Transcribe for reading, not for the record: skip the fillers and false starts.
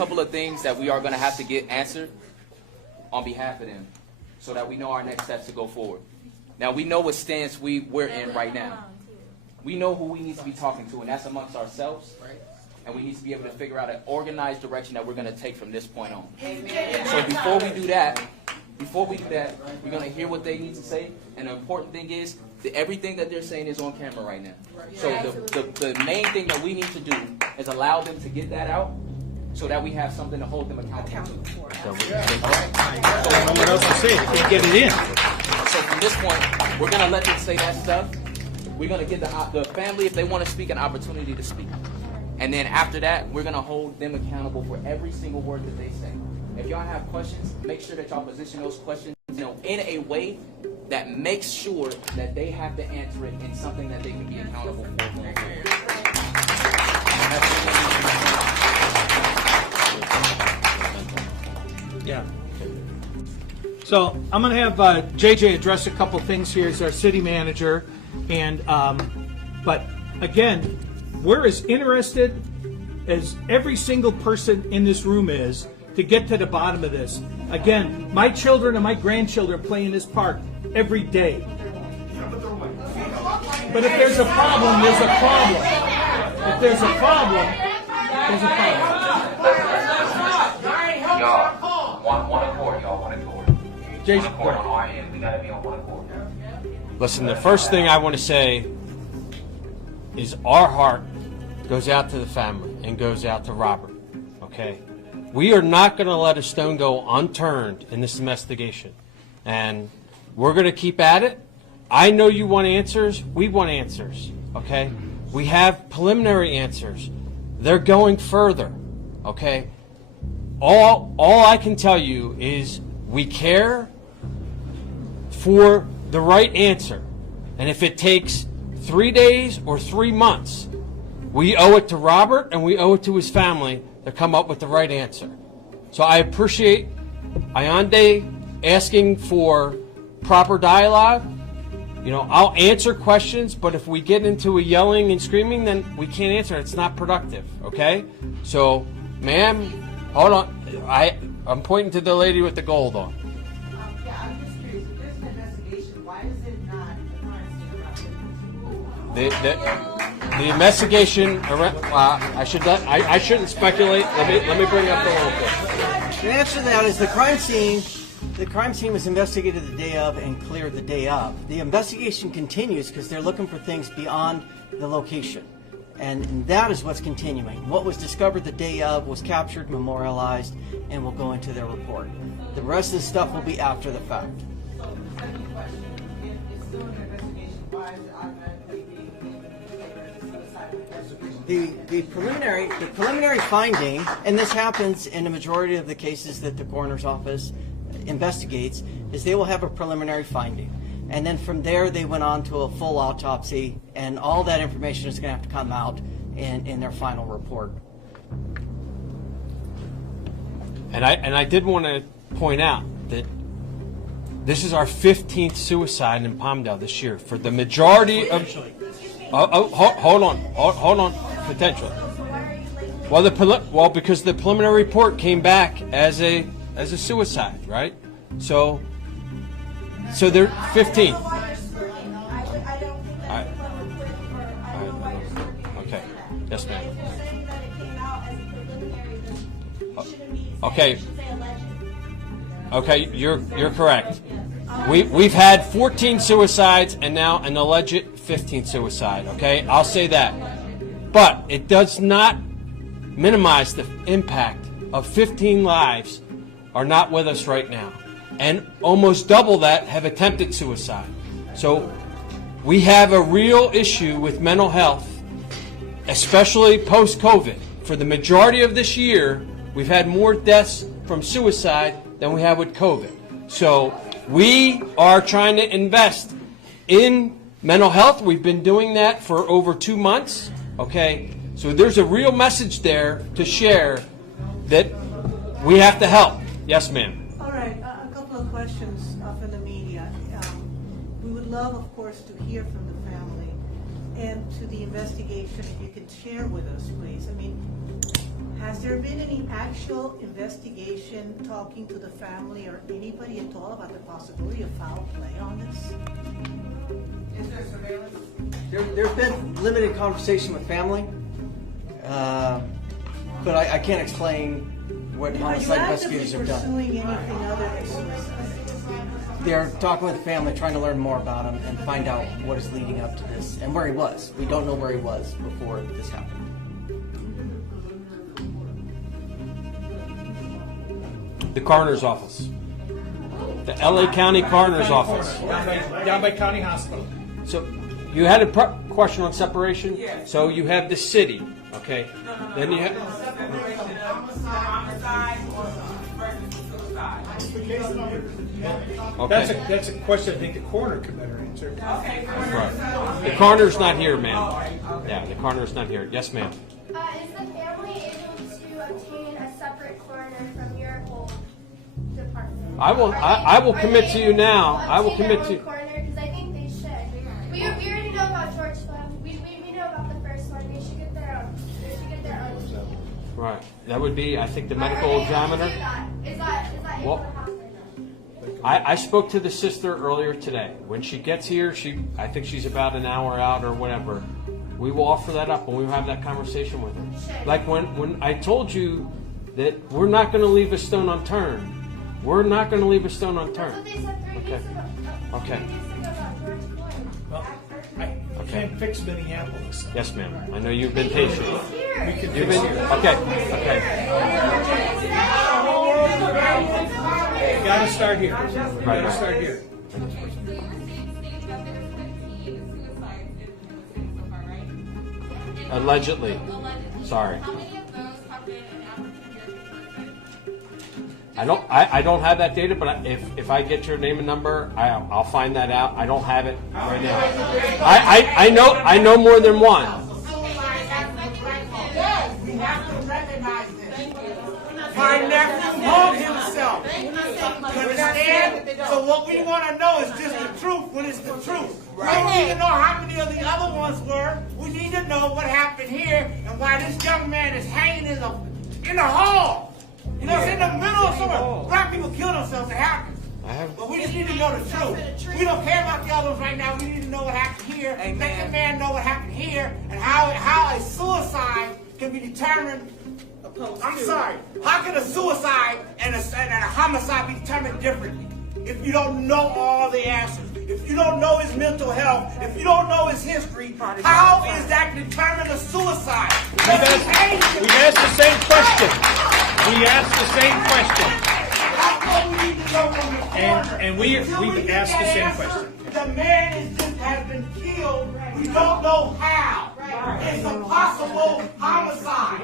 couple of things that we are going to have to get answered on behalf of them so that we know our next steps to go forward. Now, we know what stance we're in right now. We know who we need to be talking to, and that's amongst ourselves. And we need to be able to figure out an organized direction that we're going to take from this point on. So before we do that, we're going to hear what they need to say. And the important thing is that everything that they're saying is on camera right now. So the main thing that we need to do is allow them to get that out so that we have something to hold them accountable to. What else to say? Can't get it in. So from this point, we're going to let them say that stuff. We're going to give the family, if they want to speak, an opportunity to speak. And then after that, we're going to hold them accountable for every single word that they say. If y'all have questions, make sure that y'all position those questions, in a way that makes sure that they have to answer it in something that they can be accountable for. Yeah. So I'm going to have JJ address a couple things here as our city manager, and but again, we're as interested as every single person in this room is to get to the bottom of this. Again, my children and my grandchildren play in this park every day. But if there's a problem, there's a problem. If there's a problem, there's a problem. Y'all, one accord, y'all, one accord. One accord on our end. We gotta be on one accord. Listen, the first thing I want to say is our heart goes out to the family and goes out to Robert, okay? We are not going to let a stone go unturned in this investigation. And we're going to keep at it. I know you want answers. We want answers, okay? We have preliminary answers. They're going further, okay? All I can tell you is we care for the right answer. And if it takes 3 days or 3 months, we owe it to Robert and we owe it to his family to come up with the right answer. So I appreciate Ayande asking for proper dialogue. I'll answer questions, but if we get into a yelling and screaming, then we can't answer it. It's not productive, okay? So, ma'am, hold on. I'm pointing to the lady with the gold on. Yeah, I'm just curious. If there's an investigation, why is it not the crime scene? The investigation. I shouldn't speculate. Let me bring up the local. The answer to that is the crime scene. The crime scene was investigated the day of and cleared the day of. The investigation continues because they're looking for things beyond the location. And that is what's continuing. What was discovered the day of was captured, memorialized, and will go into their report. The rest of the stuff will be after the fact. So, second question. If it's still an investigation, why is it automatically being declared as a suicide investigation? The preliminary finding, and this happens in a majority of the cases that the coroner's office investigates, is they will have a preliminary finding. And then from there, they went on to a full autopsy, and all that information is going to have to come out in their final report. And I did want to point out that this is our 15th suicide in Palmdale this year. For the majority of... hold on. Potentially. Well, because the preliminary report came back as a suicide, right? So they're 15. Okay. Yes, ma'am. Okay, you're correct. We've had 14 suicides and now an alleged 15th suicide. Okay, I'll say that, but it does not minimize the impact of 15 lives are not with us right now, and almost double that have attempted suicide. So we have a real issue with mental health, especially post-COVID. For the majority of this year, we've had more deaths from suicide than we have with COVID. So we are trying to invest in mental health. We've been doing that for over 2 months. Okay, so there's a real message there to share that we have to help. Yes, ma'am. All right, a couple of questions from the media. We would love, of course, to hear from the family and to the investigation, if you can share with us, please. I mean, Has there been any actual investigation talking to the family or anybody at all about the possibility of foul play on this? Is there surveillance? There's been limited conversation with family, but I can't explain what Are you homicide actively investigators have done. pursuing anything other than suicide? They're talking with the family, trying to learn more about him and find out what is leading up to this and where he was. We don't know where he was before this happened. The coroner's office. The LA County Coroner's Office. Down by County Hospital. So you had a question on separation? Yeah. So you have the city, okay? Then you have, Separation of homicide versus suicide. okay. That's a question I think the coroner could better answer. Okay, Right. The coroner's not here, ma'am. Yeah, the coroner's not here. Yes, ma'am. Is the family able to obtain a separate coroner from your whole department? I will commit to you now. I will commit to. Coroner, because I think they should. We already know about George Flood. We know about the first one. They should get their own. They should get their own. Right. That would be, I think, the medical examiner. Is that able Well, to happen? I spoke to the sister earlier today. When she gets here, I think she's about an hour out or whatever. We will offer that up and we will have that conversation with her. Like when I told you that we're not going to leave a stone unturned. We're not going to leave a stone That's what unturned. they said 3 weeks ago. Okay. 3 weeks ago about George Floyd. Well, I can't fix Minneapolis. Yes, ma'am. I know you've been patient. Here. We can You've fix been, it. okay, okay. You gotta start here. You Right. gotta start here. So you were saying states that there are 15 suicides in the state so far, right? And Allegedly. Allegedly. Sorry. How many of those have been an African-American person? I don't have that data, but if I get your name and number, I'll find that out. I don't have it right now. I know more than one. Yes, we have to recognize this. My nephew hung himself. You understand? So what we want to know is just the truth when it's the truth. We don't need to know how many of the other ones were. We need to know what happened here and why this young man is hanging in the hall. You know, it's in the middle of somewhere. Black people kill themselves. It happens. But we just need to know the truth. We don't care about the others right now. We need to know what happened here. Let the man know what happened here and how a suicide can be determined. I'm sorry. How can a suicide and a homicide be determined differently? If you don't know all the answers, if you don't know his mental health, if you don't know his history, how is that determined a suicide? We've asked the same question. We asked the same question. That's what we need to know from the coroner. And we've Until we get asked the that same answer, question. The man has been killed. We don't know how. It's a possible homicide.